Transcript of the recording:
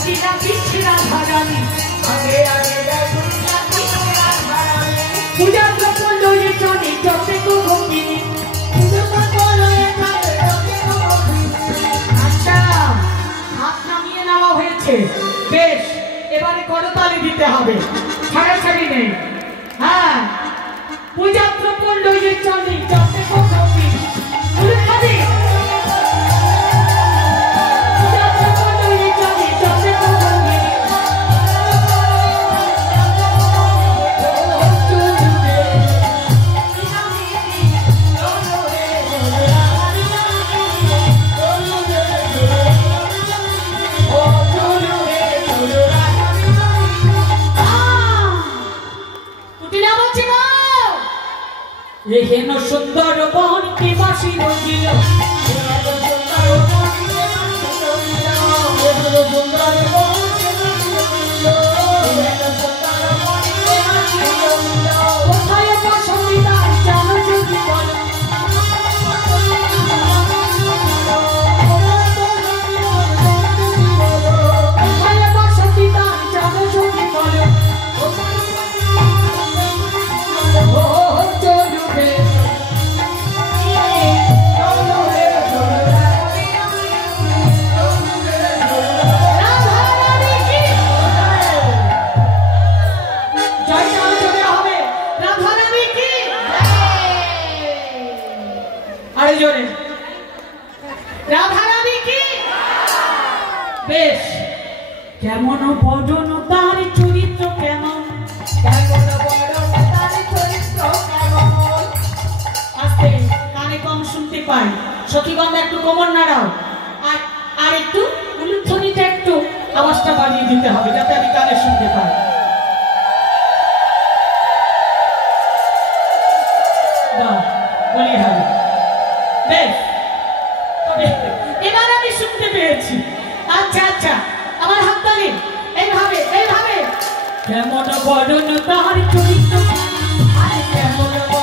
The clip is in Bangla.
কিনা দিচ্ছি রাধারানী আগে আগে পূজা প্রফুল্ল যে চলে চটে গো ভঙ্গিনী আচ্ছা হাত নামিয়ে নেওয়া হয়েছে বেশ এবারে করতালি দিতে হবে ছাড়াছাড়ি নেই হ্যাঁ পূজা প্রফুল্ল যে চলে চটে গো ভঙ্গিনী খালি হেন সুন্দর বনকে বাসি রঞ্জিল কোথায় বসন্তিদার জানো যদি বলো কোথায় বসন্তিদার জানো যদি বলো বেশ কেমন বদন তার চরিত্র কেমন আস্তে কানে কম শুনতে পাই সখীগণ একটু কোমর নাড়াও আর একটু উলুধ্বনিটা একটু আওয়াজটা বাড়িয়ে দিতে হবে যাতে আমি কানে শুনতে পাই বলি হবে বেশ এবার আমি শুনতে পেয়েছি আচ্ছা আচ্ছা আমার হাততালি এইভাবে কেমন বদন তার চরিত্র কেমন